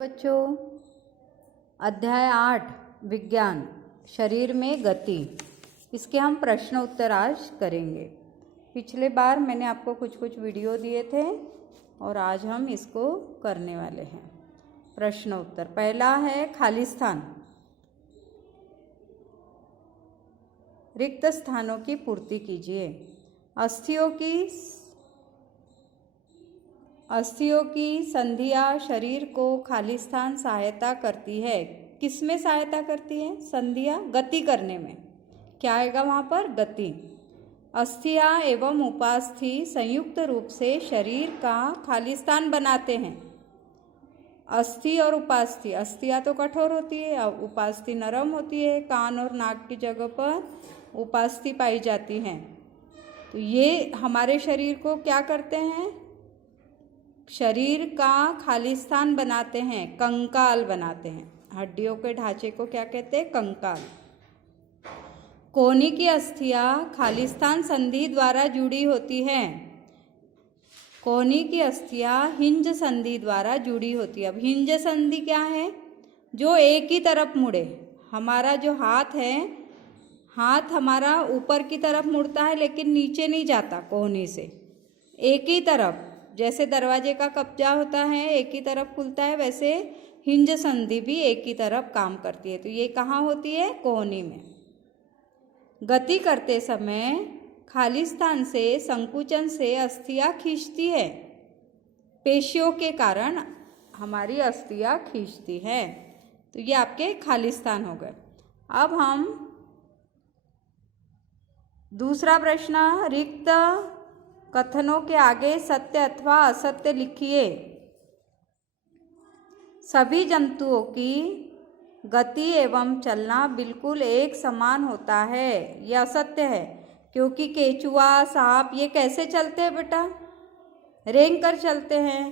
बच्चों, अध्याय 8 विज्ञान शरीर में गति, इसके हम प्रश्न उत्तर आज करेंगे। पिछले बार मैंने आपको कुछ वीडियो दिए थे और आज हम इसको करने वाले हैं। प्रश्न उत्तर पहला है खाली स्थान। रिक्त स्थानों की पूर्ति कीजिए। अस्थियों की संधियाँ शरीर को खाली स्थान सहायता करती है। किस में सहायता करती है? संधियाँ गति करने में। क्या आएगा वहाँ पर? गति। अस्थियाँ एवं उपास्थि संयुक्त रूप से शरीर का खाली स्थान बनाते हैं। अस्थि और उपास्थि, अस्थियाँ तो कठोर होती है और उपास्थि नरम होती है। कान और नाक की जगह पर उपास्थि पाई जाती हैं। तो ये हमारे शरीर को क्या करते हैं? शरीर का खाली स्थान बनाते हैं, कंकाल बनाते हैं। हड्डियों के ढांचे को क्या कहते हैं? कंकाल। कोहनी की अस्थियाँ खाली स्थान संधि द्वारा जुड़ी होती हैं। कोहनी की अस्थियाँ हिंज संधि द्वारा जुड़ी होती है। अब हिंज संधि क्या है? जो एक ही तरफ मुड़े। हमारा जो हाथ है, हाथ हमारा ऊपर की तरफ मुड़ता है लेकिन नीचे नहीं जाता कोहनी से, एक ही तरफ। जैसे दरवाजे का कब्जा होता है, एक ही तरफ खुलता है, वैसे हिंज संधि भी एक ही तरफ काम करती है। तो ये कहाँ होती है? कोहनी में। गति करते समय खाली स्थान से संकुचन से अस्थियाँ खींचती है। पेशियों के कारण हमारी अस्थियाँ खींचती है। तो ये आपके खाली स्थान हो गए। अब हम दूसरा प्रश्न, रिक्त कथनों के आगे सत्य अथवा असत्य लिखिए। सभी जंतुओं की गति एवं चलना बिल्कुल एक समान होता है। यह असत्य है, क्योंकि केचुआ, सांप ये कैसे चलते हैं बेटा? रेंग कर चलते हैं।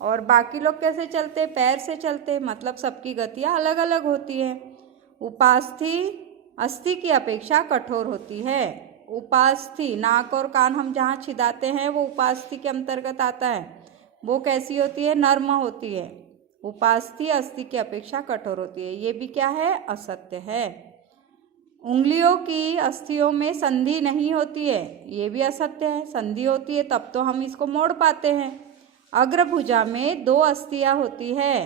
और बाकी लोग कैसे चलते हैं? पैर से चलते हैं। मतलब सबकी गतियाँ अलग अलग होती हैं। उपास्थि अस्थि की अपेक्षा कठोर होती है। उपास्थि, नाक और कान हम जहाँ छिदाते हैं वो उपास्थि के अंतर्गत आता है। वो कैसी होती है? नर्म होती है। उपास्थि अस्थि की अपेक्षा कठोर होती है। ये भी क्या है? असत्य है। उंगलियों की अस्थियों में संधि नहीं होती है। ये भी असत्य है। संधि होती है तब तो हम इसको मोड़ पाते हैं। अग्रभुजा में 2 अस्थियाँ होती है।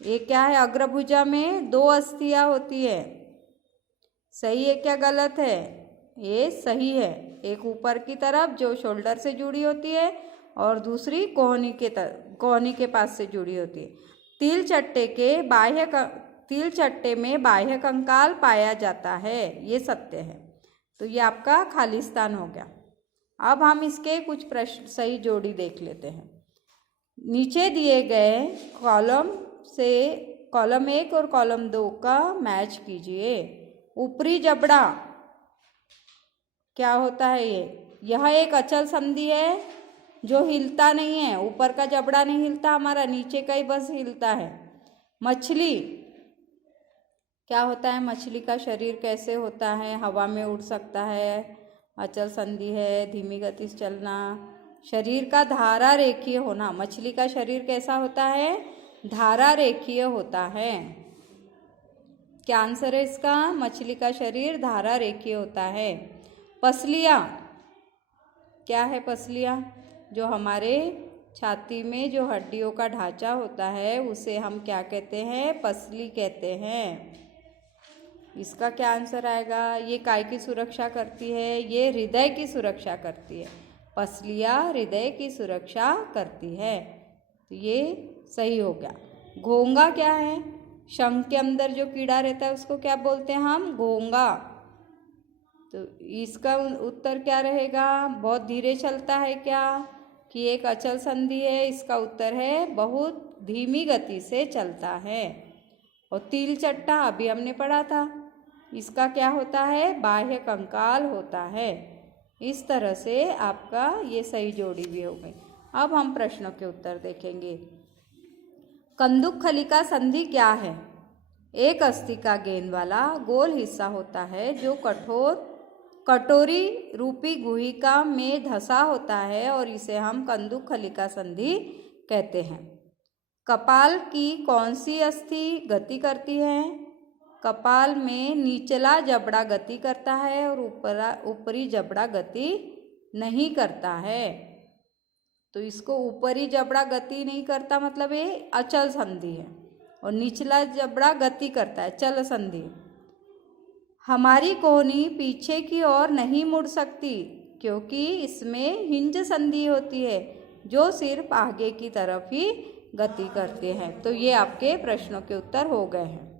ये क्या है? अग्रभुजा में 2 अस्थियाँ होती है। सही है क्या गलत है? ये सही है। एक ऊपर की तरफ जो शोल्डर से जुड़ी होती है और दूसरी कोहनी के पास से जुड़ी होती है। तिल चट्टे में बाह्य कंकाल पाया जाता है। ये सत्य है। तो ये आपका खाली स्थान हो गया। अब हम इसके कुछ प्रश्न सही जोड़ी देख लेते हैं। नीचे दिए गए कॉलम से कॉलम 1 और कॉलम 2 का मैच कीजिए। ऊपरी जबड़ा क्या होता है? यह एक अचल संधि है जो हिलता नहीं है। ऊपर का जबड़ा नहीं हिलता हमारा, नीचे का ही बस हिलता है। मछली क्या होता है? मछली का शरीर कैसे होता है? हवा में उड़ सकता है, अचल संधि है, धीमी गति से चलना। शरीर का धारा रेखीय होना। मछली का शरीर कैसा होता है? धारा रेखीय होता है। क्या आंसर है इसका? मछली का शरीर धारा रेखीय होता है। पसलियाँ क्या है? पसलियाँ जो हमारे छाती में जो हड्डियों का ढांचा होता है उसे हम क्या कहते हैं? पसली कहते हैं। इसका क्या आंसर आएगा? ये काय की सुरक्षा करती है? ये हृदय की सुरक्षा करती है। पसलियाँ हृदय की सुरक्षा करती है। तो ये सही हो गया। घोंगा क्या है? शंख के अंदर जो कीड़ा रहता है उसको क्या बोलते हैं हम? घोंगा। तो इसका उत्तर क्या रहेगा? बहुत धीरे चलता है क्या? कि एक अचल संधि है? इसका उत्तर है बहुत धीमी गति से चलता है। और तिल चट्टा अभी हमने पढ़ा था, इसका क्या होता है? बाह्य कंकाल होता है। इस तरह से आपका ये सही जोड़ी भी हो गई। अब हम प्रश्नों के उत्तर देखेंगे। कंदुक खलिका संधि क्या है? एक अस्थि का गेंद वाला गोल हिस्सा होता है जो कटोरी रूपी गुहिका में धंसा होता है और इसे हम कंदुक खलिका संधि कहते हैं। कपाल की कौन सी अस्थि गति करती है? कपाल में निचला जबड़ा गति करता है और ऊपरी जबड़ा गति नहीं करता है। तो इसको ऊपरी जबड़ा गति नहीं करता मतलब ये अचल संधि है, और निचला जबड़ा गति करता है, चल संधि। हमारी कोहनी पीछे की ओर नहीं मुड़ सकती क्योंकि इसमें हिंज संधि होती है जो सिर्फ आगे की तरफ ही गति करते हैं। तो ये आपके प्रश्नों के उत्तर हो गए हैं।